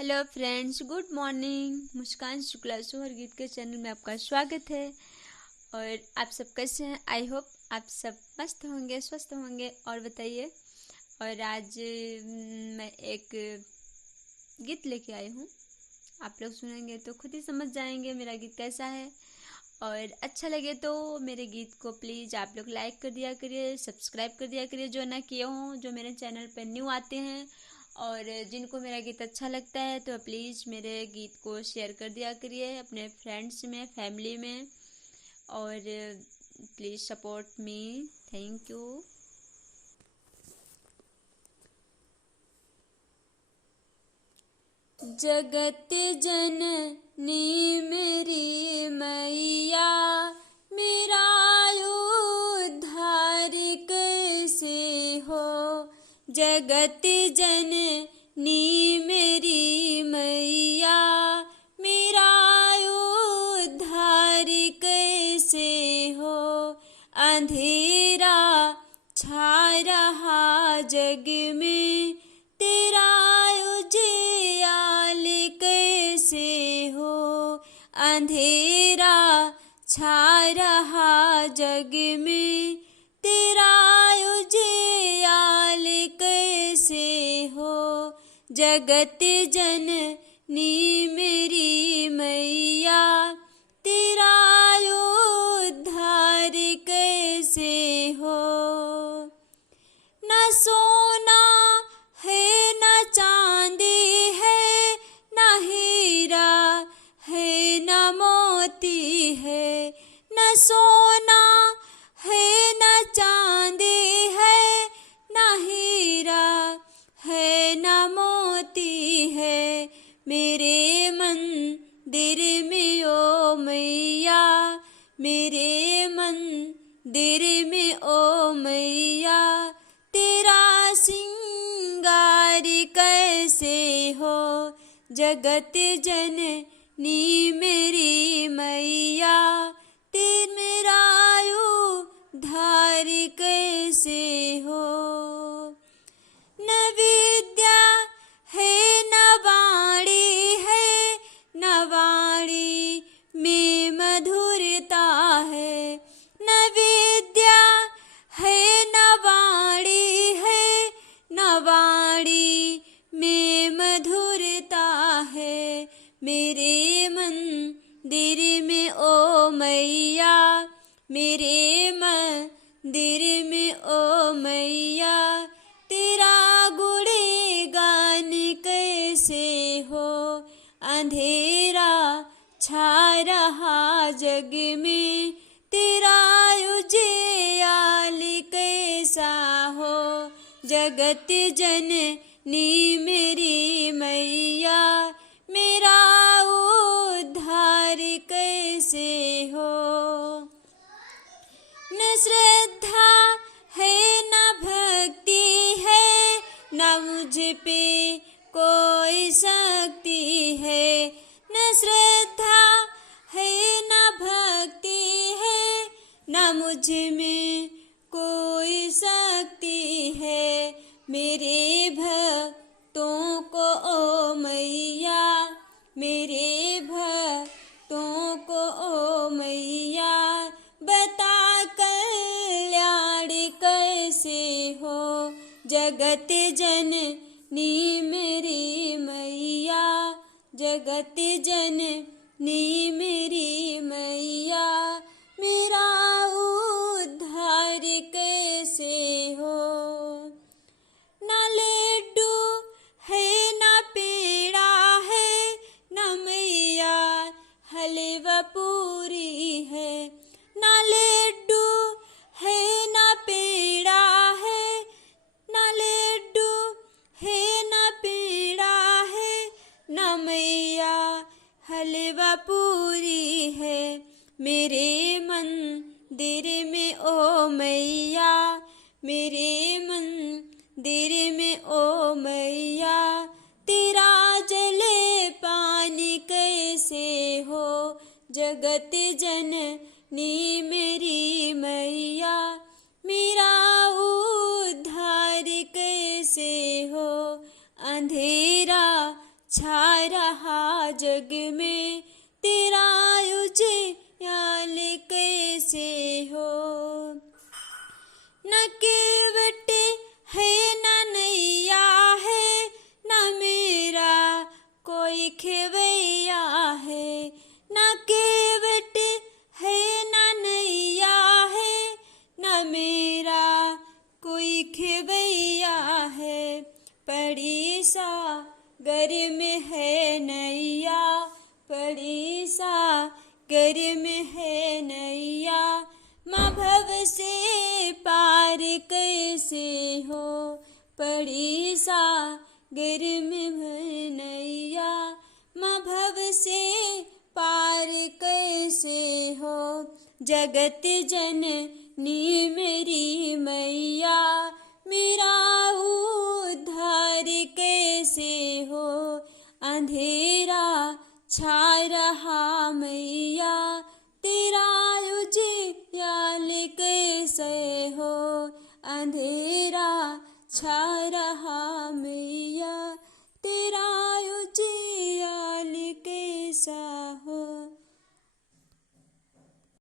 Hello friends, good morning. Muskan Shukla सोहर गीत के चैनल में आपका स्वागत है। और आप सब कैसे हैं? आई होप आप सब मस्त होंगे, स्वस्थ होंगे। और बताइए। और आज मैं एक गीत लेके आई हूँ। आप लोग सुनेंगे तो खुद ही समझ जाएंगे मेरा गीत कैसा है। और अच्छा लगे तो मेरे गीत को प्लीज़ आप लोग लाइक कर दिया करिए, सब्सक्राइब कर दिया करिए जो ना किए हों, जो मेरे चैनल पर न्यू आते हैं। और जिनको मेरा गीत अच्छा लगता है तो प्लीज़ मेरे गीत को शेयर कर दिया करिए अपने फ्रेंड्स में, फैमिली में। और please support me. Thank you. जगत जननी मेरी मैया, मेरा उद्धार कैसे हो। जगत जननी मेरी मैया, मेरा उद्धार कैसे हो। अंधेरा छा रहा जग में, तेरा उजियाल कैसे हो। अंधेरा छा रहा जग में, तेरा उजियाल कैसे हो। जगत जननी मेरी मैया, तेरा उद्धार कैसे हो। न सोना है न चांदी है, न हीरा है न मोती है। न सोना है न चांदी है, न हीरा है न मोती है। मेरे मंदिर में ओ मैया, मेरे मंदिर में ओ मैया, तेरा सिंगार कैसे हो। जगत जननी मेरी मैया, मेरा उद्धार कैसे हो। न विद्या है न वाणी है, न वाणी में मधुरता है। न विद्या है न वाणी है, न वाणी में मधुरता है। मेरे मंदिर में ओ मैया, मेरे मंदिर में ओ मैया, तेरा गुणगान कैसे हो। अंधेरा छा रहा जग में, तेरा उजियाल कैसा हो। जगत जननी मेरी मैया, मेरा उद्धार कैसे हो। न श्रद्धा है न भक्ति है, न मुझ पे कोई शक्ति है। न श्रद्धा है न भक्ति है, न मुझ में कोई शक्ति है। मेरे भक्तों को ओ मैया, मेरे भक्तों को ओ मैया, बता कल्याण कैसे हो। जगत जननी मेरी मैया, जगत जननी मेरी मैया, मेरा उद्धार कैसे हो। न लड्डू है न पेड़ा है, न मैया हलवा पूरी है। न लड्डू है न पेड़ा है, न लड्डू है न पेड़ा है, न मैया हलवा पूरी है। मेरे मंदिर में ओ मैया, मेरे मंदिर में ओ मैया, तेरा जले पानी कैसे हो। जगत जननी मेरी मैया, मेरा उद्धार कैसे हो। अंधेरा छा रहा जग में, तेरा उजियाल कैसे हो। न केवट है न नैया है, न मेरा कोई खेवैया है। न केवट है न नैया है, न मेरा कोई खेवैया है। पड़ी सागर में है नैया, पड़ी सागर में है नैया, माँ भव से पार कैसे हो। पड़ी सागर में है नैया, माँ भव से पार कैसे हो। जगत जननी मेरी मैया, मेरा उद्धार कैसे हो। अंधेरा छा रहा मैया, तेरा उजियाल कैसे हो। अंधेरा छा रहा